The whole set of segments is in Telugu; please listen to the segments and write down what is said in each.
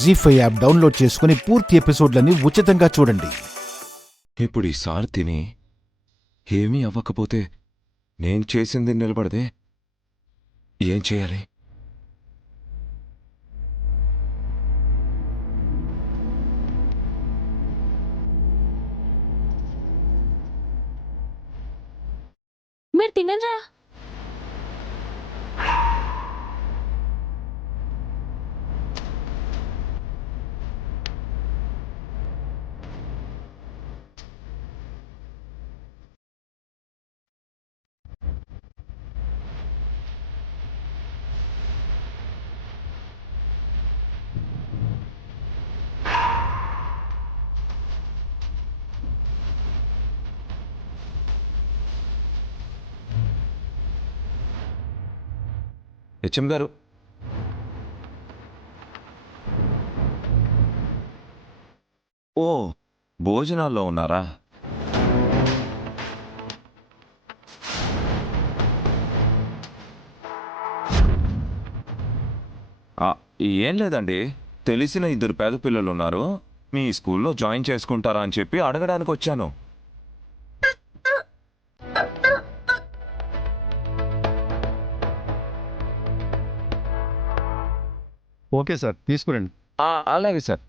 జీ5 యాప్ డౌన్లోడ్ చేసుకుని పూర్తి ఎపిసోడ్లని ఉచితంగా చూడండి. ఇప్పుడు ఈసారి తిని ఏమీ అవ్వకపోతే నేను చేసింది నిలబడదే. ఏం చేయాలి? మీరు తినరా? హెచ్ఎం గారు, ఓ భోజనాల్లో ఉన్నారా? ఏం లేదండి, తెలిసిన 2 పేద పిల్లలు ఉన్నారు, మీ స్కూల్లో జాయిన్ చేసుకుంటారా అని చెప్పి అడగడానికి వచ్చాను. ఓకే సార్, తీసుకురండి. అలాగే సార్.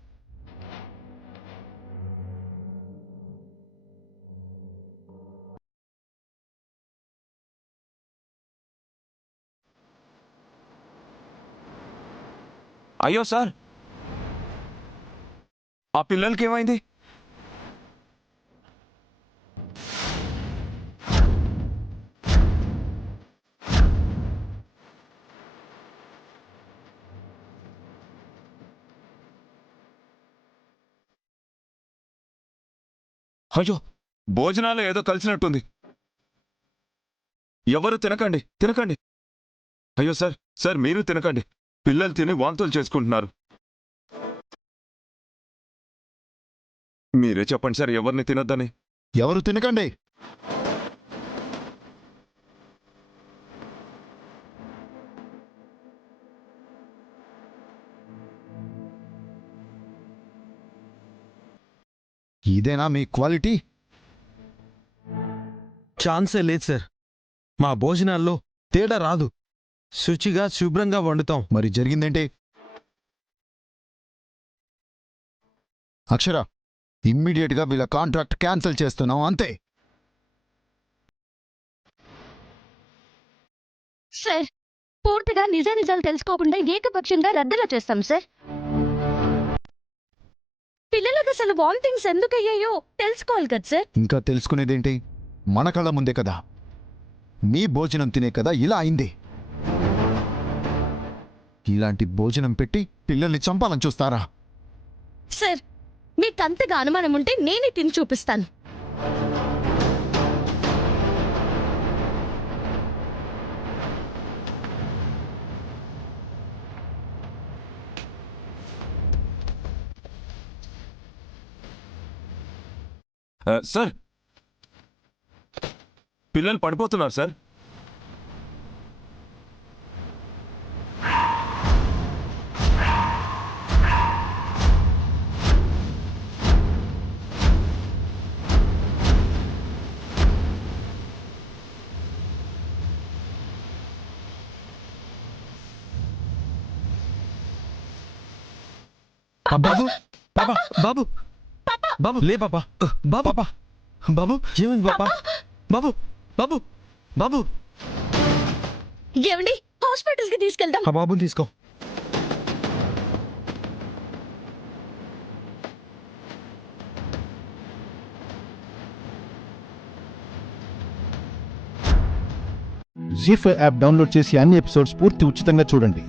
అయ్యో సార్, ఆ పిల్లలకి ఏమైంది? అయ్యో, భోజనాలు ఏదో కలిసినట్టుంది. ఎవరు తినకండి, తినకండి. అయ్యో సార్, సార్ మీరు తినకండి. పిల్లలు తిని వాంతులు చేసుకుంటున్నారు. మీరే చెప్పండి సార్, ఎవరిని తినొద్దని. ఎవరు తినకండి. ఇదేనా మీ క్వాలిటీ? ఛాన్సే లేదు సార్. మా భోజనాల్లో తేడా రాదు. శుచిగా శుభ్రంగా వండుతాం. మరి జరిగిందేంటి? అక్షర, ఇమ్మీడియట్గా వీళ్ళ కాంట్రాక్ట్ క్యాన్సిల్ చేస్తున్నాం, అంతే. సార్, పూర్తిగా నిజాలు తెలుసుకోకుండా ఏకపక్షంగా రద్దలా చేస్తాం సార్. పిల్లలకు అసలు వామిటింగ్స్ ఎందుకు అయ్యాయో తెలుసుకోవాలి కదా సార్. ఇంకా తెలుసుకునేదేంటి? మన కళ్ళ ముందే కదా. మీ భోజనం తినే కదా ఇలా అయింది. ఇలాంటి భోజనం పెట్టి పిల్లల్ని చంపాలని చూస్తారా? సార్, మీకు అంతగా అనుమానం ఉంటే నేనే తిని చూపిస్తాను. సార్, పిల్లలు పడిపోతున్నారు సార్. బాబు, పాపా, బాబు, బాబు లే పాపా, బాబు, బాబు ఏమైంది పాపా? బాబు, బాబు, బాబు. ఏమండి, హాస్పిటల్కి తీసుకెళ్దాం. ఆ బాబుని తీసుకో. జీ5 యాప్ డౌన్లోడ్ చేసి అన్ని ఎపిసోడ్స్ పూర్తి ఉచితంగా చూడండి.